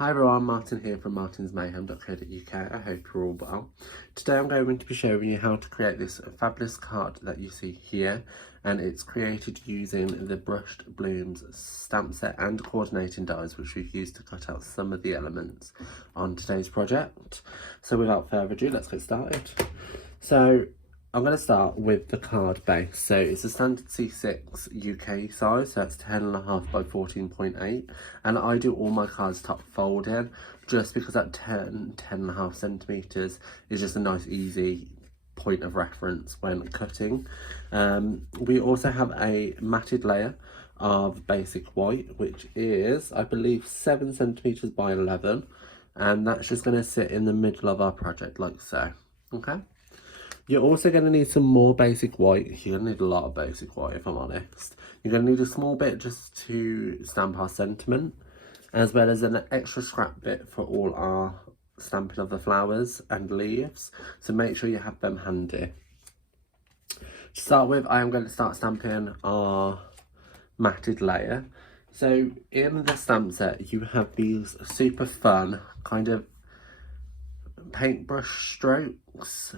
Hi everyone, Martin here from martinsmayhem.co.uk. I hope you're all well. Today I'm going to be showing you how to create this fabulous card that you see here, and it's created using the Brushed Blooms stamp set and coordinating dies, which we've used to cut out some of the elements on today's project. So without further ado, let's get started. So I'm going to start with the card base. So it's a standard C6 UK size, so it's 10.5 by 14.8, and I do all my cards top folding just because that 10.5 centimeters is just a nice easy point of reference when cutting. We also have a matted layer of basic white, which is, I believe, 7 centimeters by 11, and that's just going to sit in the middle of our project like so. Okay. You're also going to need some more basic white. You're going to need a lot of basic white, if I'm honest. You're going to need a small bit just to stamp our sentiment, as well as an extra scrap bit for all our stamping of the flowers and leaves. So make sure you have them handy. To start with, I am going to start stamping our matted layer. So in the stamp set, you have these super fun kind of paintbrush strokes,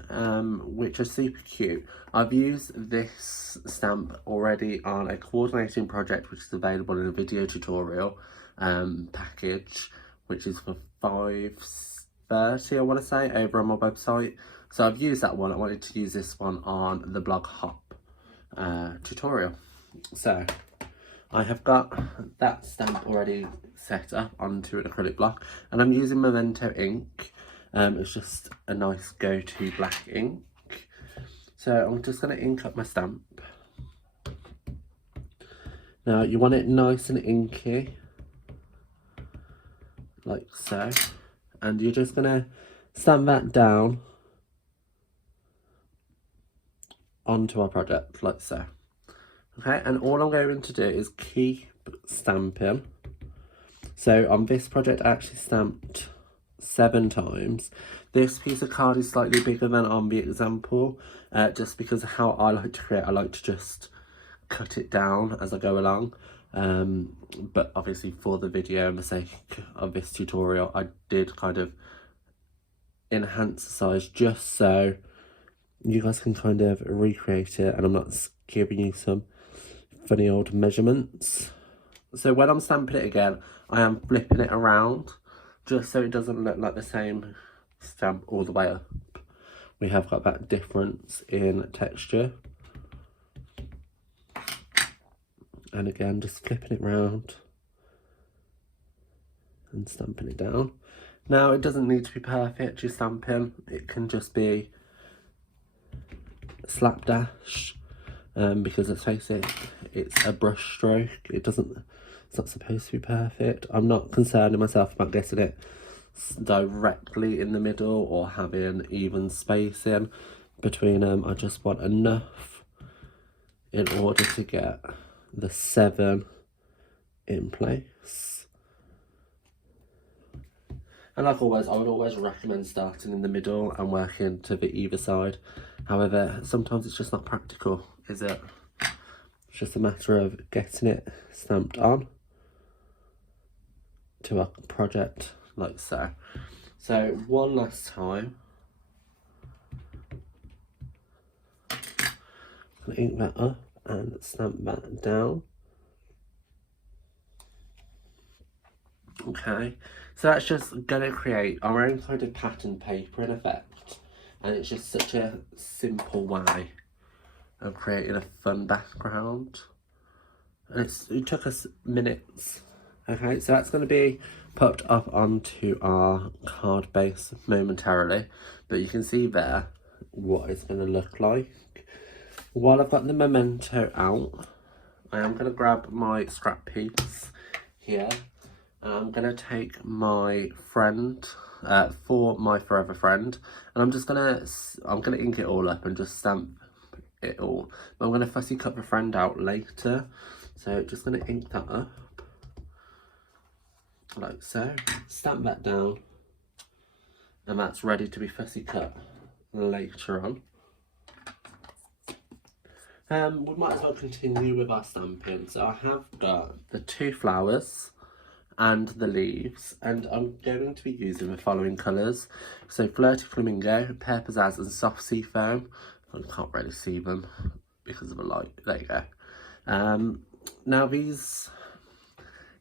which are super cute. I've used this stamp already on a coordinating project, which is available in a video tutorial package, which is for £5.30, I want to say, over on my website. So I've used that one. I wanted to use this one on the blog hop tutorial. So I have got that stamp already set up onto an acrylic block, and I'm using Memento Ink. It's just a nice go-to black ink. So I'm just going to ink up my stamp. Now you want it nice and inky, like so. And you're just going to stamp that down onto our project, like so. Okay, and all I'm going to do is keep stamping. So on this project I actually stamped 7 times. This piece of card is slightly bigger than on the example, just because of how I like to create. I like to just cut it down as I go along, but obviously for the video and the sake of this tutorial, I did kind of enhance the size just so you guys can kind of recreate it and I'm not giving you some funny old measurements. So when I'm stamping it again, I am flipping it around just so it doesn't look like the same stamp all the way up. We have got that difference in texture. And again, just flipping it round and stamping it down. Now, it doesn't need to be perfect, your stamping. It can just be slapdash, because let's face it, it's a brush stroke. It's not supposed to be perfect. I'm not concerning myself about getting it directly in the middle or having even spacing between them. I just want enough in order to get the 7 in place. And like always, I would always recommend starting in the middle and working to the either side. However, sometimes it's just not practical, is it? It's just a matter of getting it stamped on to a project like so. So one last time, I'm going to ink that up and stamp that down. Okay, so that's just going to create our own kind of pattern paper in effect, and it's just such a simple way of creating a fun background, and it took us minutes. Okay, so that's going to be put up onto our card base momentarily, but you can see there what it's going to look like. While I've got the memento out, I am going to grab my scrap piece here, and I'm going to take my friend, for my forever friend, and I'm going to ink it all up and just stamp it all. But I'm going to fussy cut the friend out later, so just going to ink that up like so, stamp that down, and that's ready to be fussy cut later on. We might as well continue with our stamping. So I have got the 2 flowers and the leaves, and I'm going to be using the following colours. So Flirty Flamingo, Pear Pizzazz and Soft Sea Foam. I can't really see them because of the light. There you go. Now these,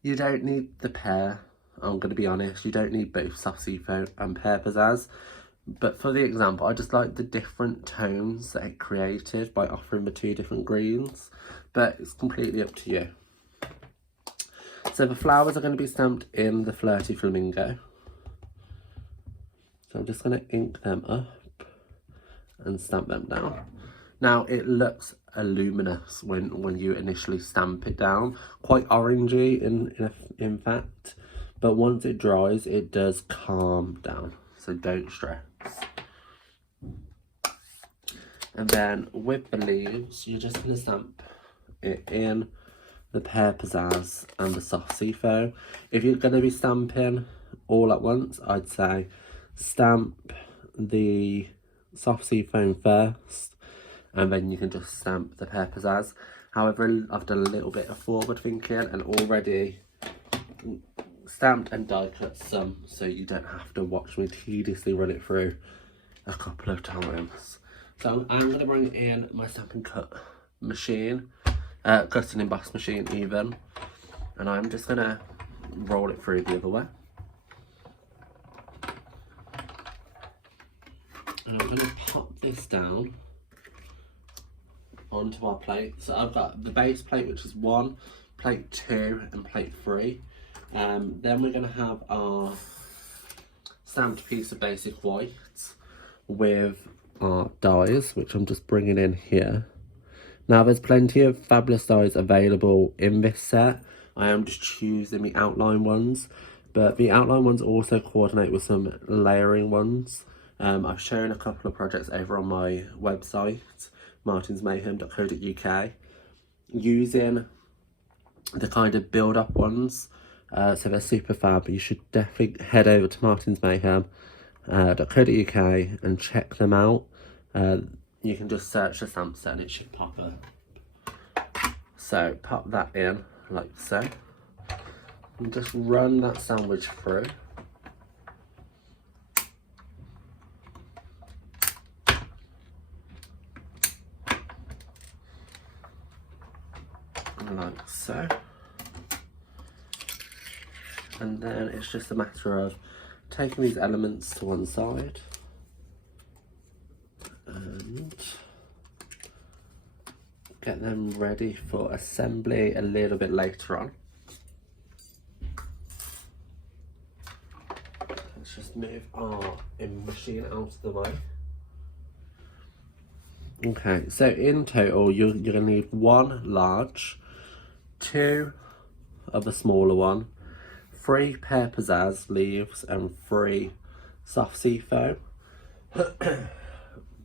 you don't need the pear, I'm going to be honest, you don't need both Soft Sea Foam and Pear Pizzazz. But for the example, I just like the different tones that it created by offering the two different greens, but it's completely up to you. So the flowers are going to be stamped in the Flirty Flamingo. So I'm just going to ink them up and stamp them down. Now it looks luminous when you initially stamp it down, quite orangey in fact, but once it dries it does calm down, so don't stress. And then with the leaves, you're just going to stamp it in the Pear Pizzazz and the Soft Sea Foam. If you're going to be stamping all at once, I'd say stamp the Soft Sea Foam first, and then you can just stamp the Pear Pizzazz. However, I've done a little bit of forward thinking and already stamped and die cut some, so you don't have to watch me tediously run it through a couple of times. So I'm going to bring in my Stampin' Cut machine, cut and emboss machine even, and I'm just going to roll it through the other way. And I'm going to pop this down onto our plate. So I've got the base plate, which is 1, plate 2 and plate 3. Then we're going to have our stamped piece of basic white with our dies, which I'm just bringing in here. Now there's plenty of fabulous dies available in this set. I am just choosing the outline ones, but the outline ones also coordinate with some layering ones. I've shown a couple of projects over on my website, martinsmayhem.co.uk, using the kind of build-up ones. So they're super fab. You should definitely head over to martinsmayhem.co.uk and check them out. You can just search the stamp set and it should pop up. So pop that in like so, and just run that sandwich through. Like so. And then it's just a matter of taking these elements to one side and get them ready for assembly a little bit later on. Let's just move our machine out of the way. Okay, so in total you're going to need 1 large, 2 of a smaller one, 3 Pear Pizzazz leaves and 3 Soft Sea Foam.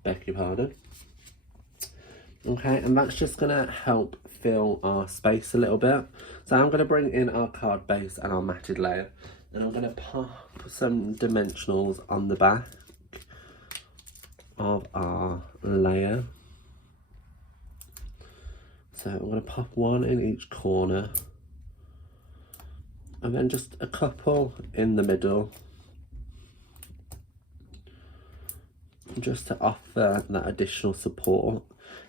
Beg your pardon. Okay, and that's just going to help fill our space a little bit. So I'm going to bring in our card base and our matted layer, and I'm going to pop some dimensionals on the back of our layer. So I'm going to pop 1 in each corner, and then just a couple in the middle, just to offer that additional support.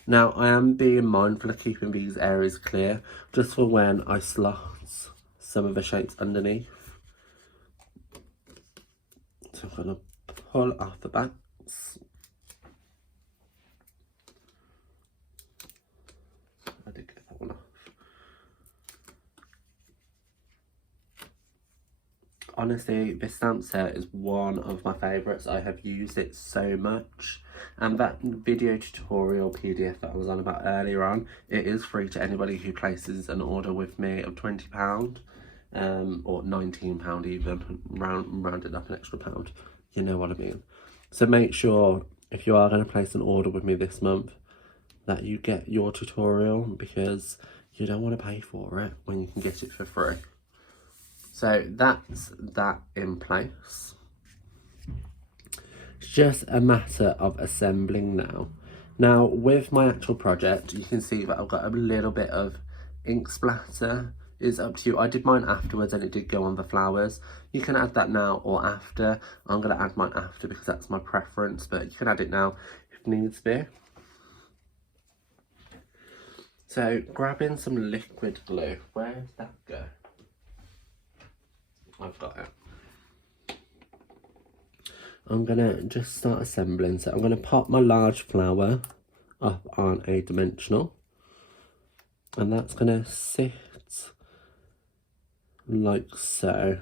Now I am being mindful of keeping these areas clear, just for when I slot some of the shapes underneath. So I'm going to pull off the backs. I did get that one off. Honestly, this stamp set is one of my favourites. I have used it so much, and that video tutorial PDF that I was on about earlier on, it is free to anybody who places an order with me of £20 or £19 even, rounded up an extra pound, you know what I mean. So make sure if you are going to place an order with me this month that you get your tutorial, because you don't want to pay for it when you can get it for free. So that's that in place. It's just a matter of assembling now. Now with my actual project, you can see that I've got a little bit of ink splatter It's up to you. I did mine afterwards and it did go on the flowers. You can add that now or after. I'm going to add mine after because that's my preference, but you can add it now if needs be. So grabbing some liquid glue. Where did that go? I've got it. I'm going to just start assembling. So I'm going to pop my large flower up on a dimensional. And that's going to sit like so,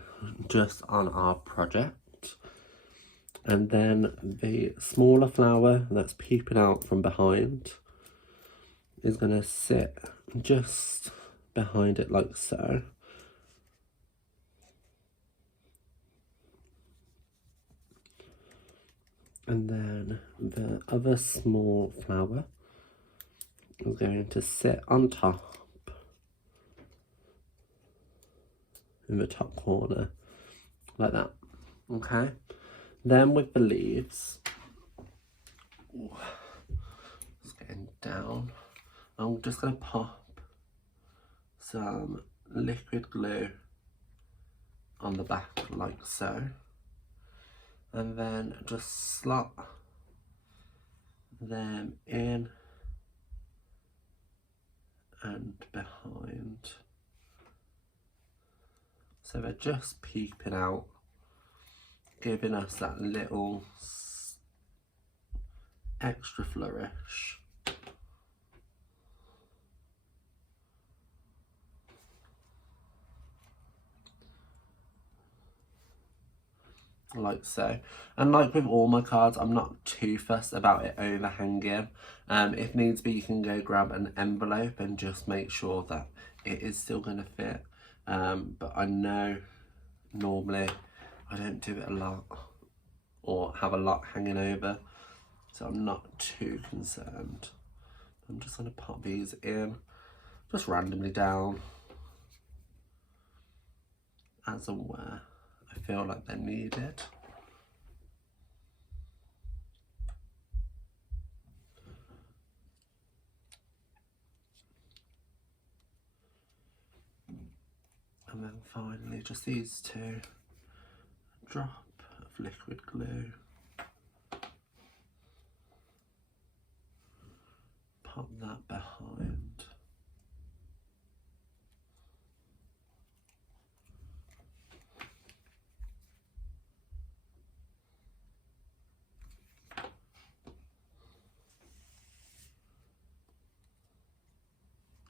just on our project. And then the smaller flower that's peeping out from behind is going to sit just behind it like so. And then the other small flower is going to sit on top in the top corner like that. Okay, then with the leaves, it's getting down, I'm just going to pop some liquid glue on the back like so, and then just slot them in and behind. So they're just peeping out, giving us that little extra flourish. Like so. And like with all my cards, I'm not too fussed about it overhanging. If needs be, you can go grab an envelope and just make sure that it is still going to fit. But I know normally I don't do it a lot or have a lot hanging over, so I'm not too concerned. I'm just going to pop these in just randomly down as and where I feel like they're needed. And then finally just these two, a drop of liquid glue, pop that behind.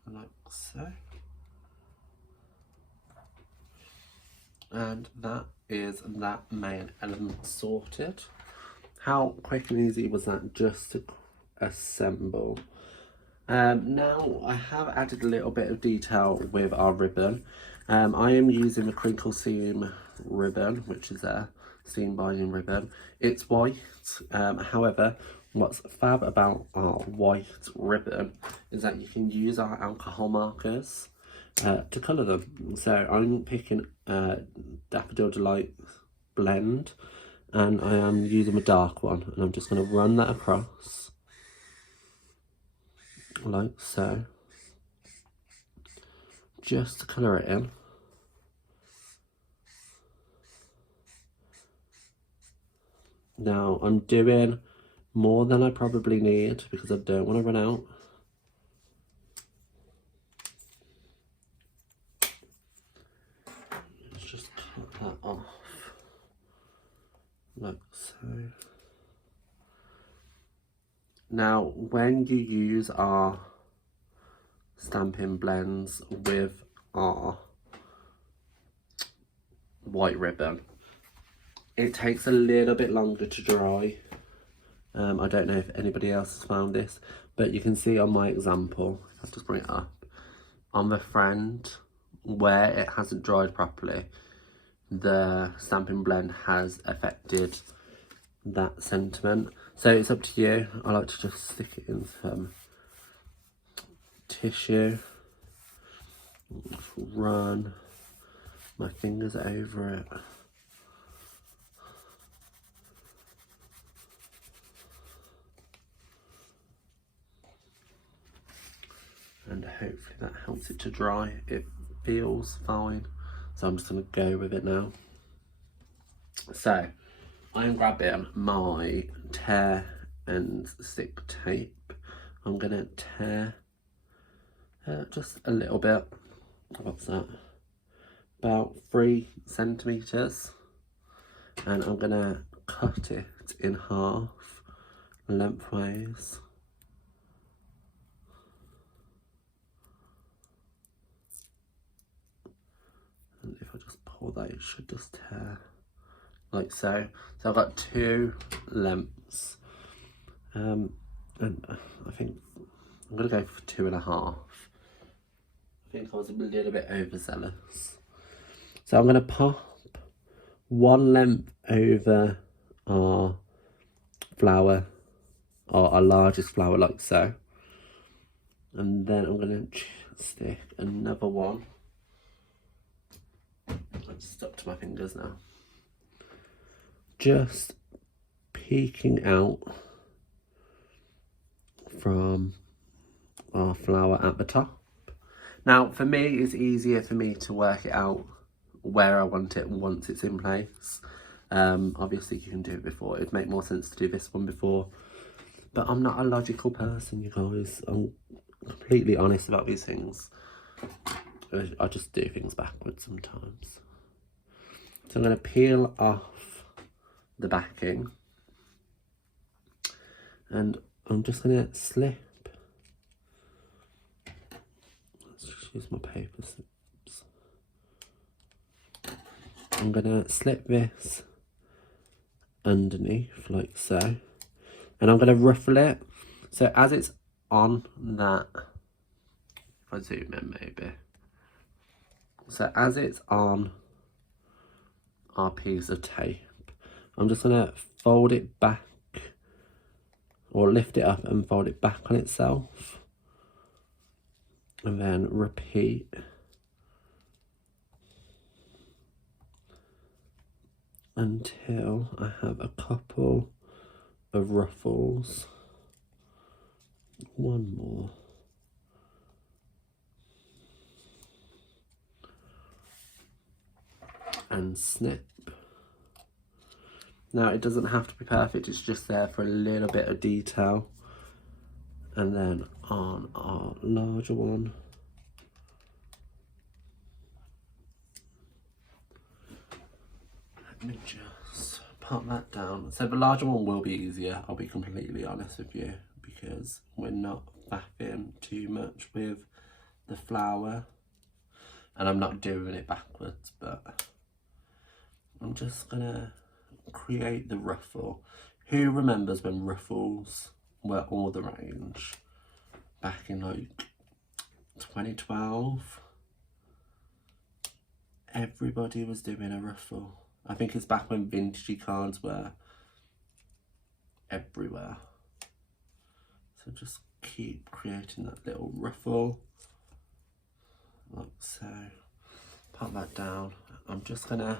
Like so. And that is that main element sorted. How quick and easy was that just to assemble? Now I have added a little bit of detail with our ribbon. I am using the crinkle seam ribbon, which is a seam binding ribbon. It's white, however, what's fab about our white ribbon is that you can use our alcohol markers to colour them. So I'm picking Daffodil Delight blend, and I am using a dark one, and I'm just going to run that across like so, just to colour it in. Now I'm doing more than I probably need because I don't want to run out. Let's just cut that off like so. Now when you use our Stampin' blends with our white ribbon, it takes a little bit longer to dry. I don't know if anybody else has found this, but you can see on my example, if I just bring it up, on the front where it hasn't dried properly, the Stampin' blend has affected that sentiment. So it's up to you. I like to just stick it in some tissue, just run my fingers over it. And hopefully that helps it to dry. It feels fine. So I'm just going to go with it now. So I'm grabbing my tear and stick tape. I'm going to tear just a little bit. What's that? About 3 centimeters. And I'm going to cut it in half lengthways. And if I just pull that, it should just tear like so. So I've got 2 lengths, and I think I'm gonna go for 2.5. I think I was a little bit overzealous. So I'm gonna pop 1 length over our flower, or our largest flower, like so, and then I'm gonna stick another one. I'm stuck to my fingers now. Just peeking out from our flower at the top. Now for me, it's easier for me to work it out where I want it once it's in place. Obviously you can do it before. It'd make more sense to do this one before, but I'm not a logical person, you guys. I'm completely honest about these things. I just do things backwards sometimes. So I'm going to peel off the backing, and I'm just going to slip. Let's just use my paper slips. I'm going to slip this underneath like so, and I'm going to ruffle it. So as it's on that, if I zoom in maybe. So as it's on our piece of tape, I'm just going to fold it back, or lift it up and fold it back on itself, and then repeat. Until I have a couple of ruffles. One more. And snip. Now it doesn't have to be perfect, it's just there for a little bit of detail. And then on our larger one, let me just pop that down. So the larger one will be easier, I'll be completely honest with you, because we're not faffing too much with the flower, and I'm not doing it backwards, but I'm just gonna create the ruffle. Who remembers when ruffles were all the rage back in like 2012? Everybody was doing a ruffle. I think it's back when vintagey cards were everywhere. So just keep creating that little ruffle like so. Pop that down. I'm just gonna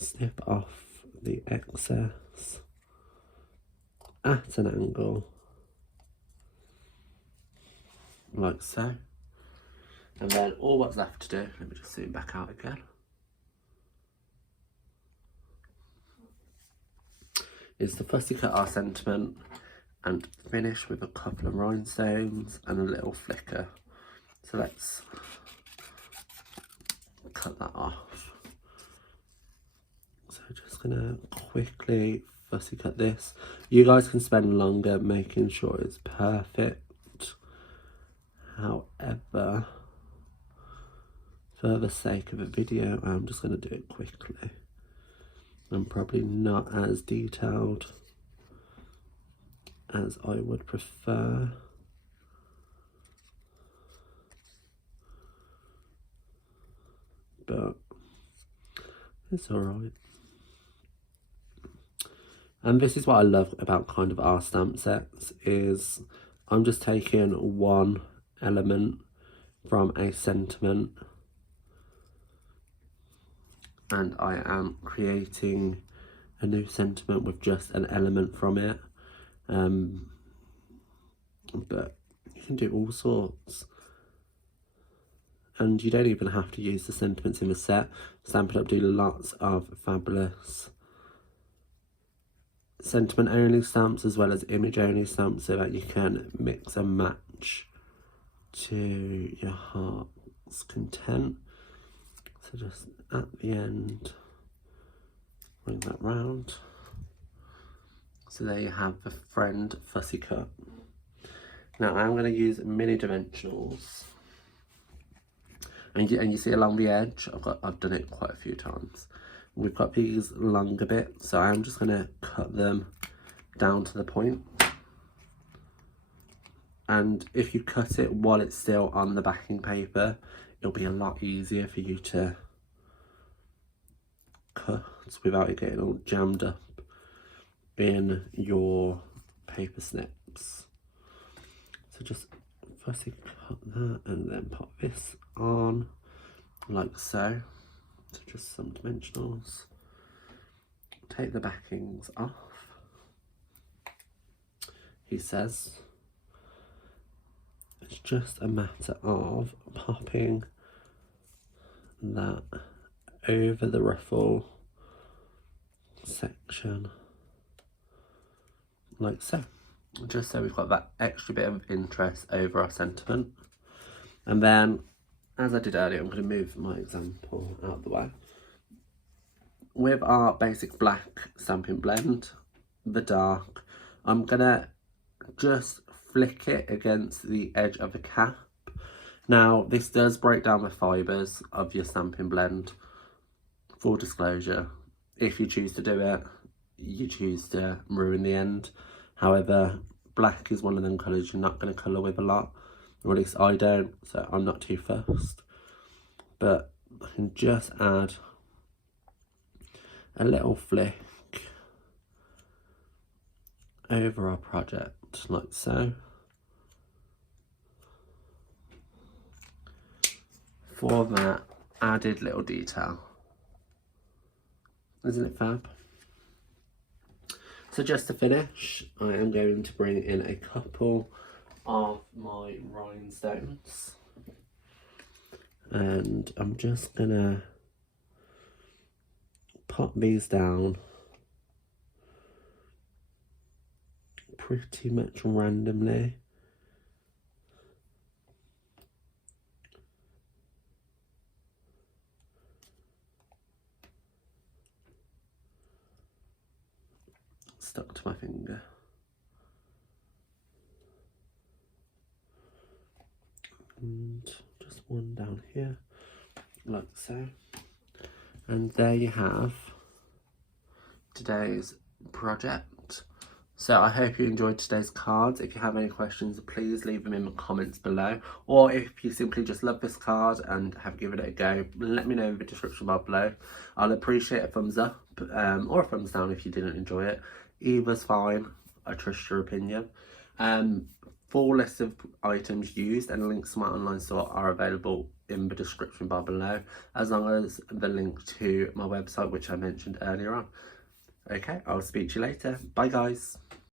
snip off the excess at an angle like so, and then all what's left to do, let me just zoom back out again, is to fussy cut our sentiment and finish with a couple of rhinestones and a little flicker. So let's cut that off. So just gonna quickly fussy cut this. You guys can spend longer making sure it's perfect. However, for the sake of a video, I'm just gonna do it quickly. I'm probably not as detailed as I would prefer. But it's alright. And this is what I love about kind of our stamp sets, is I'm just taking one element from a sentiment and I am creating a new sentiment with just an element from it. But you can do all sorts. And you don't even have to use the sentiments in the set. Stampin' Up do lots of fabulous sentiment only stamps as well as image only stamps, so that you can mix and match to your heart's content. So just at the end, bring that round. So there you have the Friend Fussy Cut. Now I'm going to use mini dimensionals, and you see along the edge, I've done it quite a few times. We've got these longer bits, so I'm just going to cut them down to the point. And if you cut it while it's still on the backing paper, it'll be a lot easier for you to cut without it getting all jammed up in your paper snips. So just fussy cut that and then pop this on like so. So just some dimensionals. Take the backings off. He says it's just a matter of popping that over the ruffle section like so, just so we've got that extra bit of interest over our sentiment. And then, as I did earlier, I'm going to move my example out of the way. With our basic black Stampin' blend, the dark, I'm going to just flick it against the edge of the cap. Now, this does break down the fibres of your Stampin' blend. Full disclosure, if you choose to do it, you choose to ruin the end. However, black is one of them colours you're not going to colour with a lot, or at least I don't, so I'm not too fussed. But I can just add a little flick over our project like so, for that added little detail. Isn't it fab? So just to finish, I am going to bring in a couple of my rhinestones, and I'm just gonna pop these down pretty much randomly. Stuck to my finger. And just one down here, like so. And there you have today's project. So I hope you enjoyed today's cards. If you have any questions, please leave them in the comments below. Or if you simply just love this card and have given it a go, let me know in the description bar below. I'll appreciate a thumbs up or a thumbs down if you didn't enjoy it. Either's fine. I trust your opinion. Full list of items used and links to my online store are available in the description bar below, as long as the link to my website, which I mentioned earlier on. Okay, I'll speak to you later. Bye guys.